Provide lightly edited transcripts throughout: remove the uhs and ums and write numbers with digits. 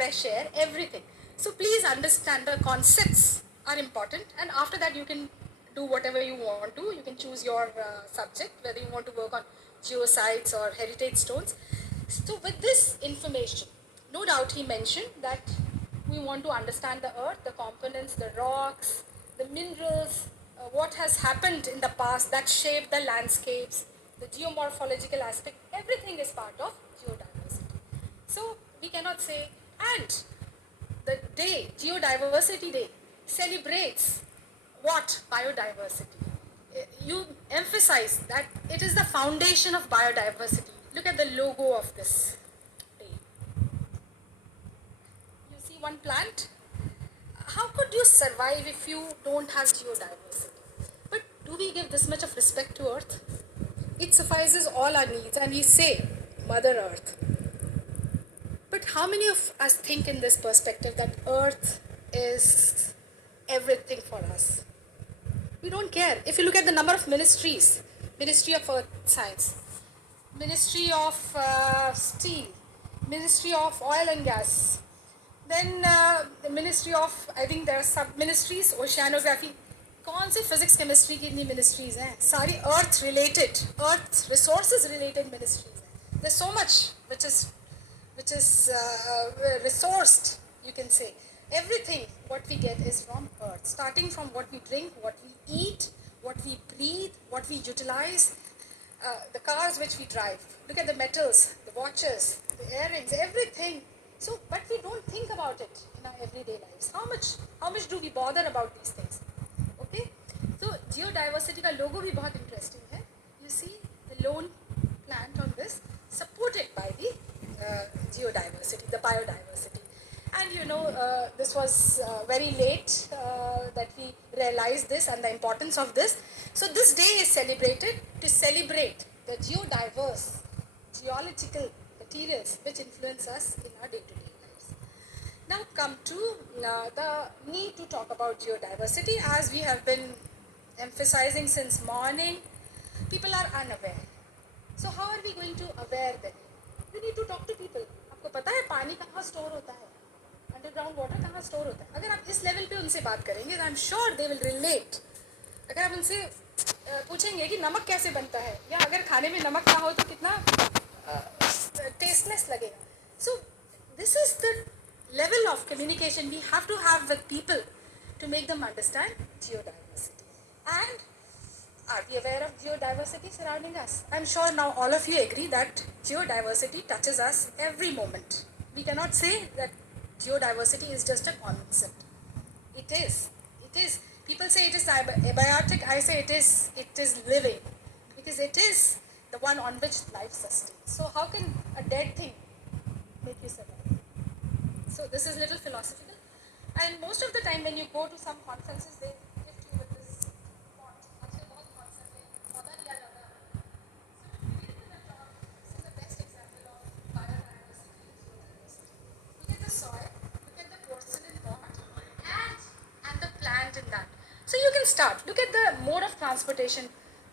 fresh air, everything. So please understand the concepts are important, and after that you can do whatever you want to. You can choose your subject, whether you want to work on geosites or heritage stones. So with this information, no doubt he mentioned that we want to understand the earth, the components, the rocks, the minerals, what has happened in the past that shaped the landscapes, the geomorphological aspect, everything is part of geodiversity. So we cannot say, and the day, Geodiversity Day, celebrates what? Biodiversity. You emphasize that it is the foundation of biodiversity. Look at the logo of this day. You see one plant? How could you survive if you don't have geodiversity? But do we give this much of respect to Earth? It suffices all our needs, and we say, Mother Earth. But how many of us think in this perspective that Earth is everything for us? We don't care. If you look at the number of ministries, Ministry of Earth Science, Ministry of Steel, Ministry of Oil and Gas, then the Ministry of, I think there are sub-ministries, Oceanography. कौन सी physics chemistry की इतनी ministries हैं? सारी earth related, earth resources related ministries हैं. There's so much which is resourced, you can say. Everything what we get is from earth, starting from what we drink, what we eat, what we breathe, what we utilize, the cars which we drive. Look at the metals, the watches, the earrings, everything. So, but we don't think about it in our everyday lives. How much do we bother about these things? Okay. So geodiversity का logo भी बहुत interesting है. You see the lone plant on this, supported by the geodiversity, the biodiversity. And you know, this was very late that we realized this and the importance of this. So this day is celebrated to celebrate the geodiverse, geological materials which influence us in our day-to-day lives. Now come to the need to talk about geodiversity. As we have been emphasizing since morning, people are unaware. So how are we going to aware them? We need to talk to people. आपको पता है पानी कहाँ store होता है? Underground water कहाँ store होता है? अगर आप इस लेवल पे उनसे बात करेंगे, तो I am sure they will relate. अगर आप उनसे पूछेंगे कि नमक कैसे बनता है, या अगर खाने में नमक ना हो तो कितना टेस्टलेस लगेगा. So this is the level of communication we have to have with people to make them understand geodiversity. And are we aware of geodiversity surrounding us? I'm sure now all of you agree that geodiversity touches us every moment. We cannot say that geodiversity is just a concept. It is. It is. People say it is abiotic. I say it is living, because it is the one on which life sustains. So how can a dead thing make you survive? So this is little philosophical. And most of the time when you go to some conferences, they gift you with this quote. आजकल बहुत concept है, पता लिया जाता है. So to begin with the talk, this is the best example of biodiversity and geodiversity. Look at the soil, look at the porcelain pot, and the plant in that. So you can start. Look at the mode of transportation.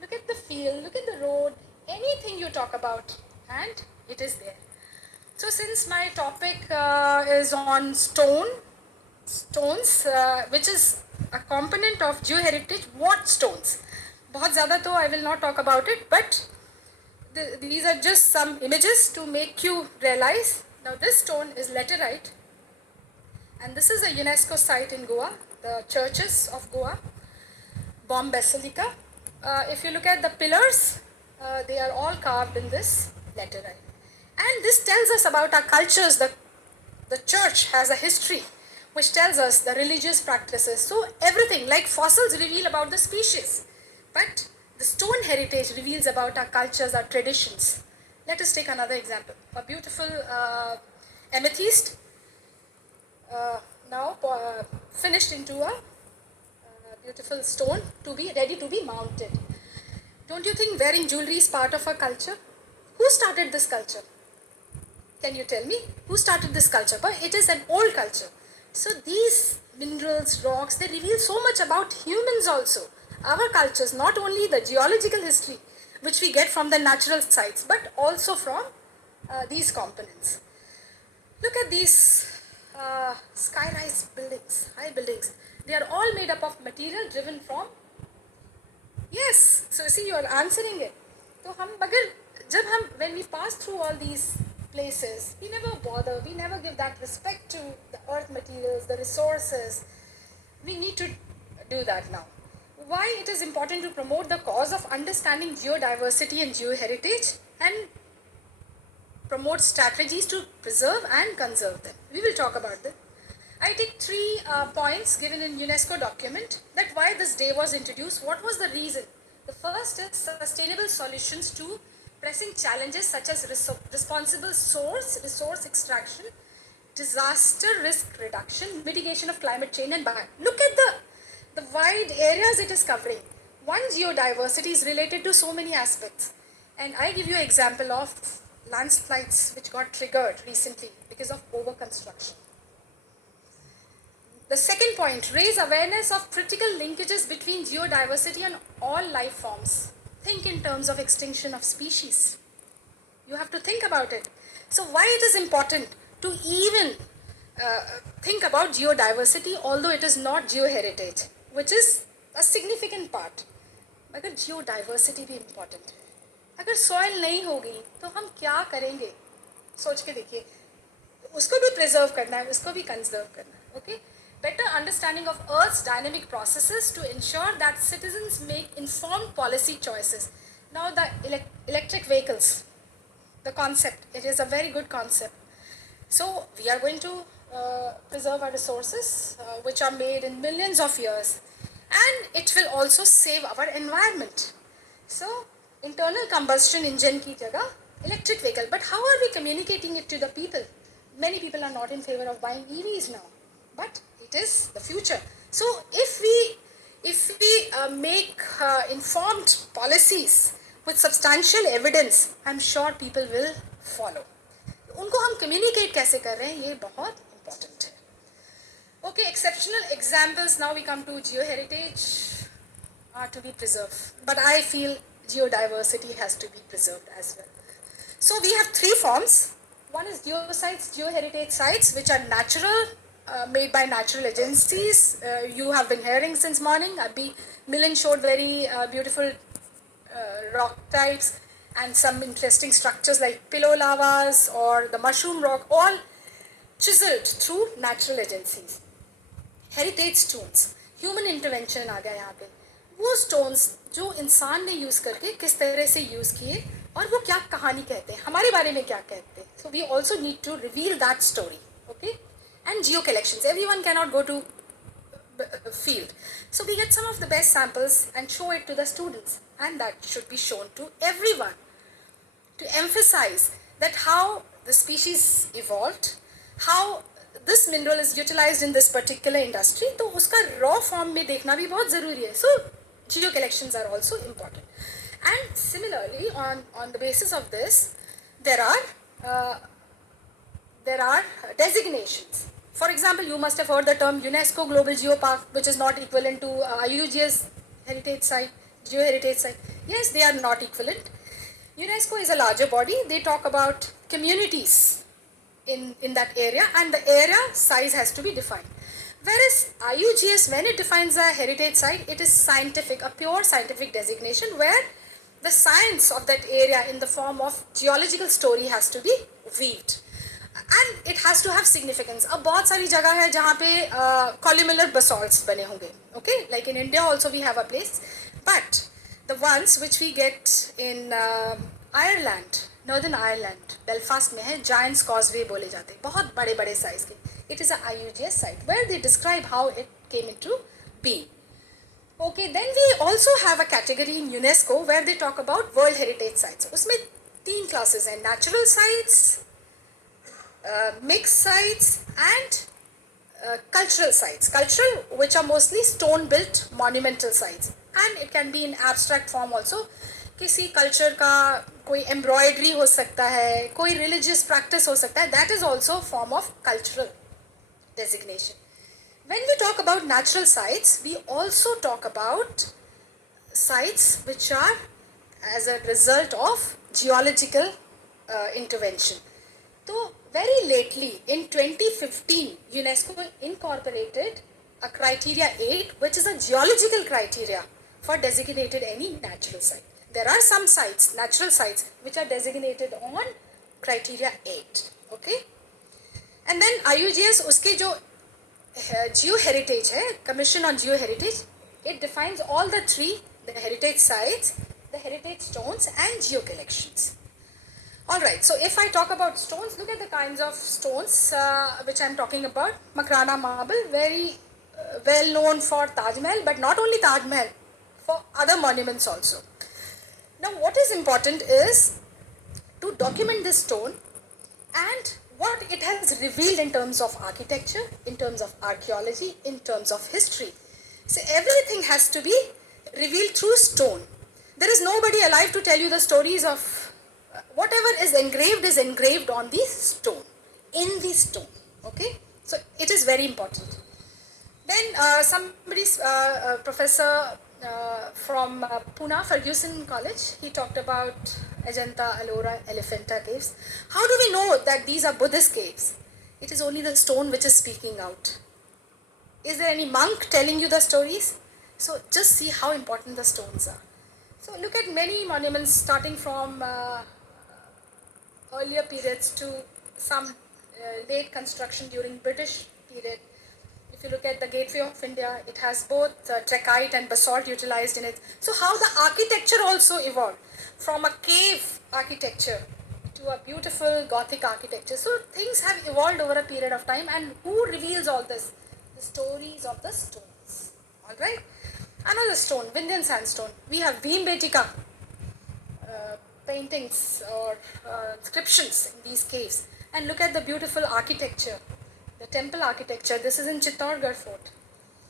Look at the field. Look at the road. Anything you talk about, and it is there. So since my topic is on stones, which is a component of geoheritage, what stones? बहुत ज़्यादा तो I will not talk about it, but these are just some images to make you realize. Now this stone is laterite, and this is a UNESCO site in Goa, the churches of Goa, Bomb Basilica. If you look at the pillars, they are all carved in this laterite. And this tells us about our cultures. The church has a history which tells us the religious practices. So everything, like fossils reveal about the species, but the stone heritage reveals about our cultures, our traditions. Let us take another example. A beautiful amethyst, now finished into a beautiful stone to be ready to be mounted. Don't you think wearing jewelry is part of our culture? Who started this culture? Can you tell me who started this culture? But it is an old culture. So these minerals, rocks, they reveal so much about humans also. Our cultures, not only the geological history, which we get from the natural sites, but also from these components. Look at these sky-rise buildings, high buildings, they are all made up of material driven from. Yes, so see, you are answering it. तो हम मगर जब हम when we pass through all these places, we never bother, we never give that respect to the earth materials, the resources. We need to do that now. Why it is important to promote the cause of understanding geodiversity and geoheritage and promote strategies to preserve and conserve them. We will talk about this. I take three points given in UNESCO document that why this day was introduced. What was the reason? The first is sustainable solutions to pressing challenges such as responsible resource extraction, disaster risk reduction, mitigation of climate change and bio. Look at the wide areas it is covering. One, geodiversity is related to so many aspects. And I give you an example of landslides which got triggered recently because of over-construction. The second point, raise awareness of critical linkages between geodiversity and all life forms. Think in terms of extinction of species. You have to think about it. So why it is important to even think about geodiversity, although it is not geoheritage, which is a significant part. मगर geodiversity भी important है. अगर soil नहीं होगी तो हम क्या करेंगे? सोच के देखिए. उसको भी preserve करना है, उसको भी conserve करना है. Okay? Better understanding of Earth's dynamic processes to ensure that citizens make informed policy choices. Now the electric vehicles, the concept, it is a very good concept. So we are going to preserve our resources which are made in millions of years, and it will also save our environment. So internal combustion engine ki jagah electric vehicle, but how are we communicating it to the people? Many people are not in favor of buying EVs now, but it is the future. So if we make informed policies with substantial evidence, I'm sure people will follow. उनको हम communicate कैसे कर रहे हैं, ये बहुत important है. Okay, exceptional examples. Now we come to geoheritage are to be preserved, but I feel geodiversity has to be preserved as well. So we have three forms. One is geosites, geoheritage sites, which are natural, made by natural agencies. You have been hearing since morning. Abhi Milan showed very beautiful rock types and some interesting structures like pillow lavas or the mushroom rock, all chiseled through natural agencies. Heritage stones, human intervention आ गया यहाँ पे. वो stones जो इंसान ने use करके किस तरह से use किए और वो क्या कहानी कहते हैं, हमारे बारे में क्या कहते हैं. So we also need to reveal that story. Okay? And geo collections. Everyone cannot go to field. So we get some of the best samples and show it to the students, and that should be shown to everyone to emphasize that how the species evolved, how this mineral is utilized in this particular industry. तो उसका raw form में देखना भी बहुत ज़रूरी है. So geo collections are also important. And similarly, on the basis of this, there are designations. For example, you must have heard the term UNESCO Global Geopark, which is not equivalent to IUGS heritage site, geoheritage site. Yes, they are not equivalent. UNESCO is a larger body. They talk about communities in that area, and the area size has to be defined. Whereas IUGS, when it defines a heritage site, it is scientific, a pure scientific designation where the science of that area in the form of geological story has to be weaved. And it has to have significance. अब बहुत सारी जगह है जहाँ पे columnar basalts बने होंगे. Okay, like in India also we have a place, but the ones which we get in Ireland, Northern Ireland, Belfast में है Giant's Causeway बोले जाते हैं, बहुत बड़े बड़े size के. It is a IUGS site where they describe how it came into being. Okay, then we also have a category in UNESCO where they talk about World Heritage Sites. उसमें तीन classes हैं: natural sites, mixed sites and cultural sites. Cultural, which are mostly stone built monumental sites, and it can be in abstract form also. किसी culture का कोई embroidery हो सकता है, कोई religious practice हो सकता है. That is also a form of cultural designation. When we talk about natural sites, we also talk about sites which are as a result of geological intervention. So very lately, in 2015, UNESCO incorporated a criteria 8, which is a geological criteria for designated any natural site. There are some sites, natural sites, which are designated on criteria 8. Okay? And then IUGS, uske jo geo heritage hai, Commission on Geo Heritage, it defines all the three, the heritage sites, the heritage stones, and geo collections. Alright, so if I talk about stones, look at the kinds of stones which I am talking about. Makrana marble, very well known for Taj Mahal, but not only Taj Mahal, for other monuments also. Now what is important is to document this stone and what it has revealed in terms of architecture, in terms of archaeology, in terms of history. So everything has to be revealed through stone. There is nobody alive to tell you the stories of whatever is engraved on the stone, in the stone. Okay, so it is very important. Then professor from Pune Ferguson College, he talked about Ajanta, Ellora, Elephanta caves. How do we know that these are Buddhist caves? It is only the stone which is speaking out. Is there any monk telling you the stories? So just see how important the stones are. So look at many monuments starting from earlier periods to some late construction during British period. If you look at the Gateway of India, it has both trachyte and basalt utilized in it. So how the architecture also evolved from a cave architecture to a beautiful Gothic architecture. So things have evolved over a period of time, and who reveals all this? The stories of the stones. Alright? Another stone, Vindhyan sandstone. We have Bhimbetika paintings or inscriptions in these caves. And look at the beautiful architecture, the temple architecture. This is in Chittorgarh Fort.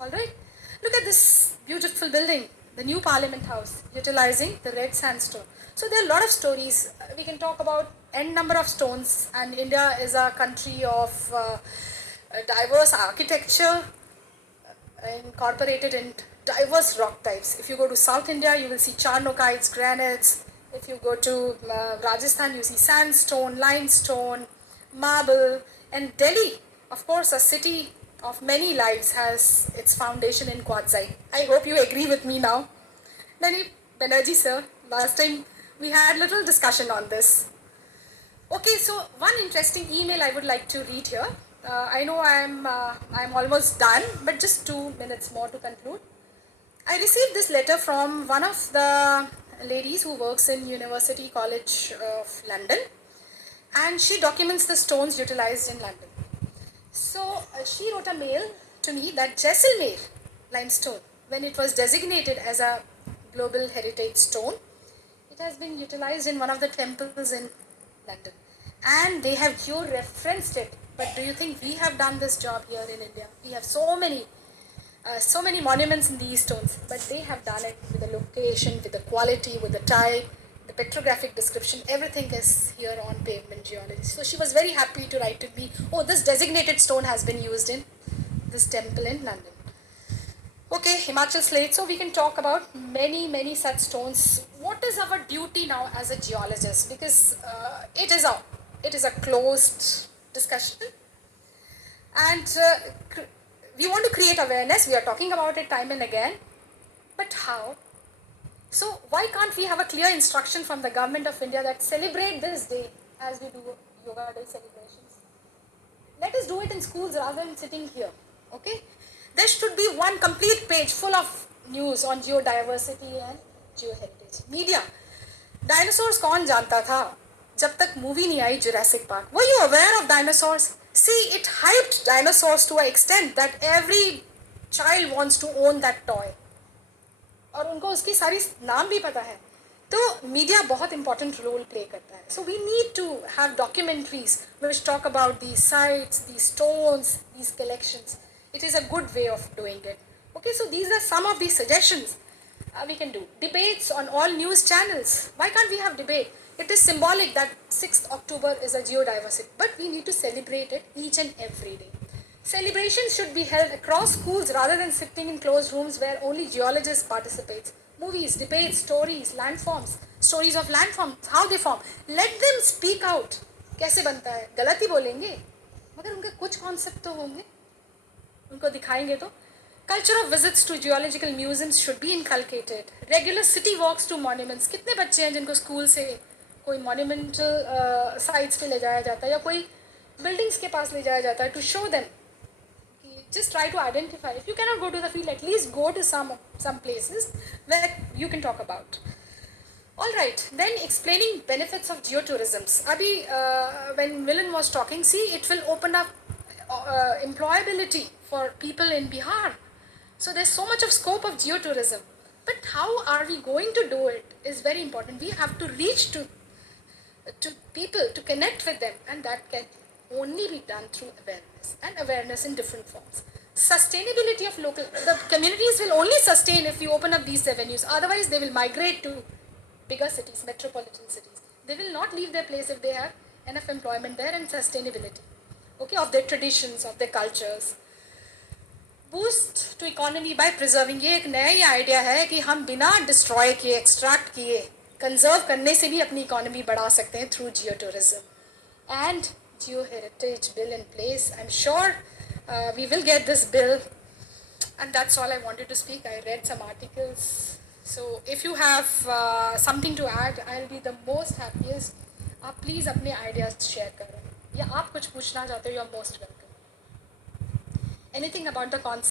Alright? Look at this beautiful building, the new Parliament House, utilizing the red sandstone. So there are a lot of stories. We can talk about n number of stones, and India is a country of diverse architecture incorporated in diverse rock types. If you go to South India, you will see charnokites, granites. If you go to Rajasthan, you see sandstone, limestone, marble. And Delhi, of course, a city of many lives, has its foundation in quartzite. I hope you agree with me now. Nani Banerjee sir, last time we had little discussion on this. Okay, so one interesting email I would like to read here. I know I'm almost done, but just 2 minutes more to conclude. I received this letter from one of the ladies who works in University College of London, and she documents the stones utilized in London. So she wrote a mail to me that Jaisalmer limestone, when it was designated as a global heritage stone, it has been utilized in one of the temples in London, and they have geo-referenced it. But do you think we have done this job here in India? We have so many monuments in these stones, but they have done it with the location, with the quality, with the type, the petrographic description. Everything is here on pavement geology. So she was very happy to write to me, oh, this designated stone has been used in this temple in London. Okay, Himachal slate. So we can talk about many such stones. What is our duty now as a geologist? Because it is a closed discussion, and we want to create awareness. We are talking about it time and again, but how? So why can't we have a clear instruction from the government of India that celebrate this day as we do Yoga Day celebrations? Let us do it in schools rather than sitting here. Okay? There should be one complete page full of news on geodiversity and geoheritage. Media. Dinosaurs कौन जानता था जब तक movie नहीं आई Jurassic Park? Were you aware of dinosaurs? See, it hyped dinosaurs to an extent that every child wants to own that toy. और उनको उसकी सारी नाम भी पता है. तो मीडिया बहुत important role play करता है. So we need to have documentaries which talk about these sites, these stones, these collections. It is a good way of doing it. Okay, so these are some of the suggestions we can do. Debates on all news channels. Why can't we have debate? It is symbolic that 6th October is a geodiversity, but we need to celebrate it each and every day. Celebrations should be held across schools rather than sitting in closed rooms where only geologists participate. Movies, debates, stories, landforms, stories of landforms, how they form. Let them speak out. कैसे बनता है, गलत ही बोलेंगे, मगर उनके कुछ concept तो होंगे, उनको दिखाएंगे तो. Culture of visits to geological museums should be inculcated. Regular city walks to monuments. कितने बच्चे हैं जिनको स्कूल से कोई monumental sites पे ले जाया जाता है या कोई buildings के पास ले जाया जाता है to show them. Just try to identify. If you cannot go to the field, at least go to some places where you can talk about. All right, then explaining benefits of geotourism. Abhi, when Milan was talking, see, it will open up employability for people in Bihar. So there's so much of scope of geotourism. But how are we going to do it is very important. We have to reach to people, to connect with them, and that can only be done through awareness, and awareness in different forms. Sustainability of the communities will only sustain if we open up these avenues. Otherwise, they will migrate to bigger cities, metropolitan cities. They will not leave their place if they have enough employment there and sustainability, okay, of their traditions, of their cultures. Boost to economy by preserving. ये एक नया ही idea है कि हम बिना destroy किए, extract किए, conserve करने से भी अपनी इकोनॉमी बढ़ा सकते हैं through Jio tourism. And Jio heritage bill in place. I am sure we will get this bill, and that's all I wanted to speak. I read some articles, so if you have something to add, I'll be the most happiest. आप please अपने ideas share करो, या आप कुछ पूछना चाहते हो, you are most welcome. Anything about the concept?